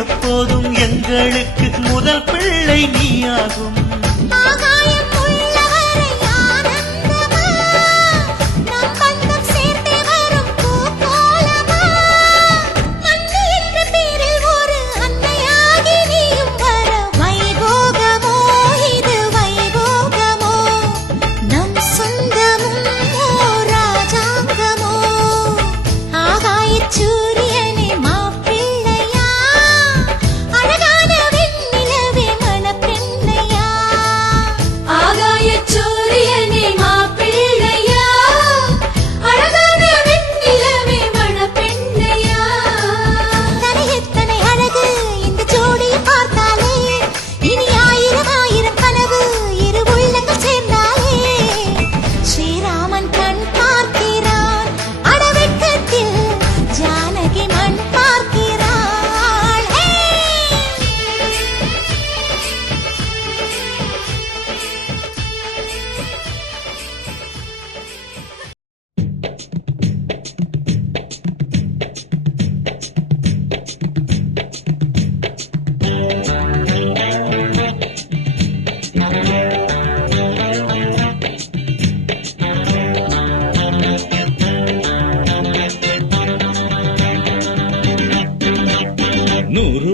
எப்போதும் எங்களுக்கு முதல் பிள்ளை நீயாகும்.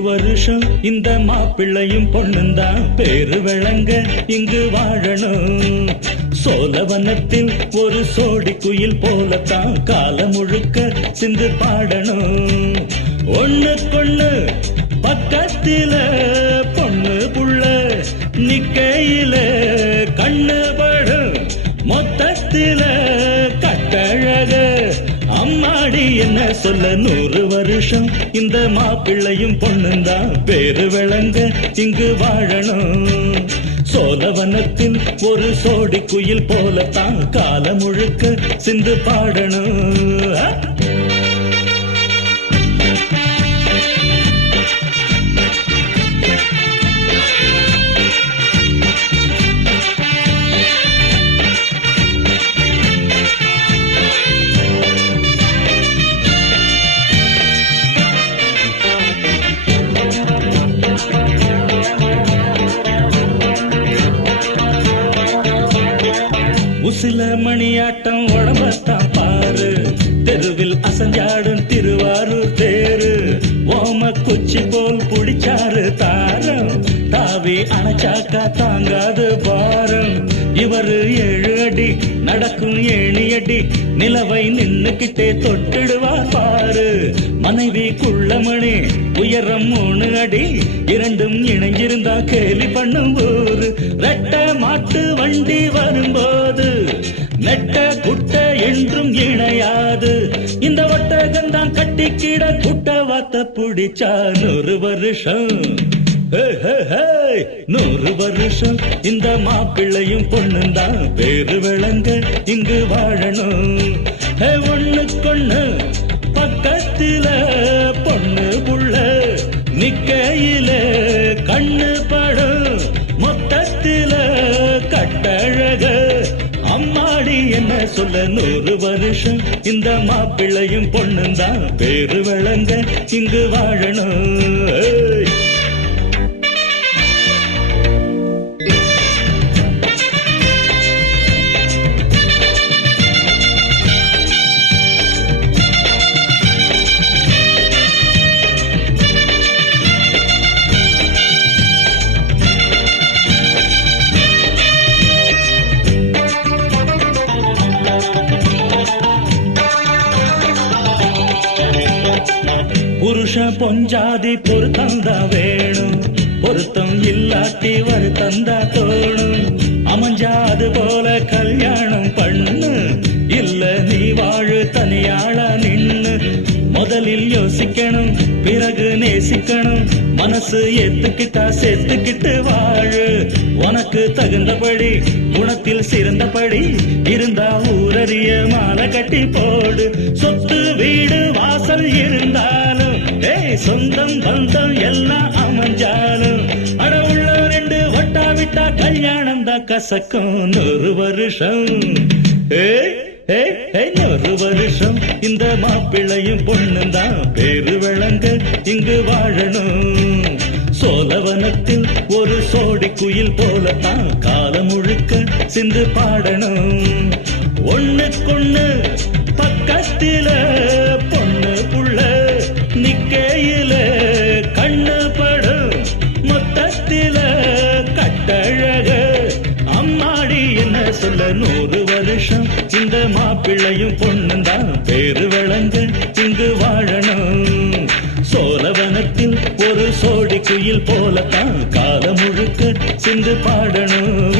வருஷம் இந்த மாப்பிள்ளையும் பொண்ணுந்தான் பேரு விளங்க இங்கு வாழணும். சோழவனத்தில் ஒரு சோடி குயில் போலத்தான் காலம் முழுக்க சிந்து பாடணும். ஒண்ணுக்கொண்ணு பக்கத்தில பொண்ணு புள்ள நிக்கையில கண்ணு படும் மொத்தத்தில கட்டழக அம்மாடி என்ன சொல்ல 100 வருஷம் இந்த மாப்பிள்ளையும் பொண்ணுந்தான் பேரு விளங்க இங்கு வாழணும். சோழவனத்தில் ஒரு சோடி குயில் போலத்தான் காலம் முழுக்க சிந்து பாடணும். சில மணியாட்டம் உடம்பத்தான் பாரு, தெருவில் அசஞ்சாடும் திருவாரூர் தேரு. ஓம குச்சி போல் புடிச்சாரு தாரம், தாவி அணைச்சாக்கா தாங்காது பாரம். இவரு 7 அடி நடக்கும் ஏணியடி, நிலவை நின்னுக்கிட்டே தொட்டிடுவார் பாரு. மனைவி குள்ளமணி உயரம் 3 அடி, இரண்டும் இணைஞ்சிருந்தா கேலி பண்ணும் ஊரு. ரெட்ட மாட்டு வண்டி வரும்போது நெட்ட குட்ட என்றும் இணையாது. இந்த ஒட்டகந்தான் கட்டிக்கிட குட்ட வாத்த புடிச்சா 100 வருஷம். 100 வருஷம் இந்த மாப்பிள்ளையும் பொண்ணுந்தான் பேரு விளங்க இங்கு வாழணும். ஒண்ணுக்கொண்ணு பக்கத்தில பொண்ணு புள்ள நிக்கையில கண்ணு படும் மொத்தத்தில கட்டழக அம்மாடி என்ன சொல்ல 100 வருஷம் இந்த மாப்பிள்ளையும் பொண்ணுந்தான் பேரு விளங்க இங்கு வாழணும். புருஷ பொஞ்சாதி பொருத்தந்தா வேணும், பொருத்தம் இல்லாட்டி வருத்தந்தா தோணும். அமைஞ்சாது போல கல்யாணம் பண்ணு, இல்ல நீ வாழு தனியாளா நின்னு. முதலில் யோசிக்கணும் பிறகு நேசிக்கணும், மனசு ஏத்துக்கிட்டா சேர்த்துக்கிட்டு வாழு. உனக்கு தகுந்தபடி குணத்தில் சிறந்தபடி இருந்தா ஊரறிய மாலை கட்டி போடு. சொத்து வீடு வாசல் இருந்தாலும் சொந்தம் பந்தம் எல்லாம் அமைஞ்சாலும் அட உள்ள 2 ஒட்டா விட்டா கல்யாணம் தான் கசக்கும் 100 வருஷம். ஒரு வருஷம் இந்த மாப்பிள்ளையும் பொண்ணுந்தான் பேரு விளங்க இங்கு வாழணும். சோழவனத்தில் ஒரு சோடி குயில் போலத்தான் காலம் முழுக்க சிந்து பாடணும். ஒண்ணுக்கொண்ணு பக்கத்தில பொண்ணு புள்ள நிக்கையில கண்ணு படும் மொத்தத்தில கட்டழக அம்மாடி என்ன சொல்ல 100 வருஷம் இந்த மாப்பிள்ளையும் பொண்ணுந்தான் பேரு விளங்க இங்கு வாழணும். சோழவனத்தில் ஒரு சோடி குயில் போலத்தான் காலம் முழுக்க சிந்து பாடணும்.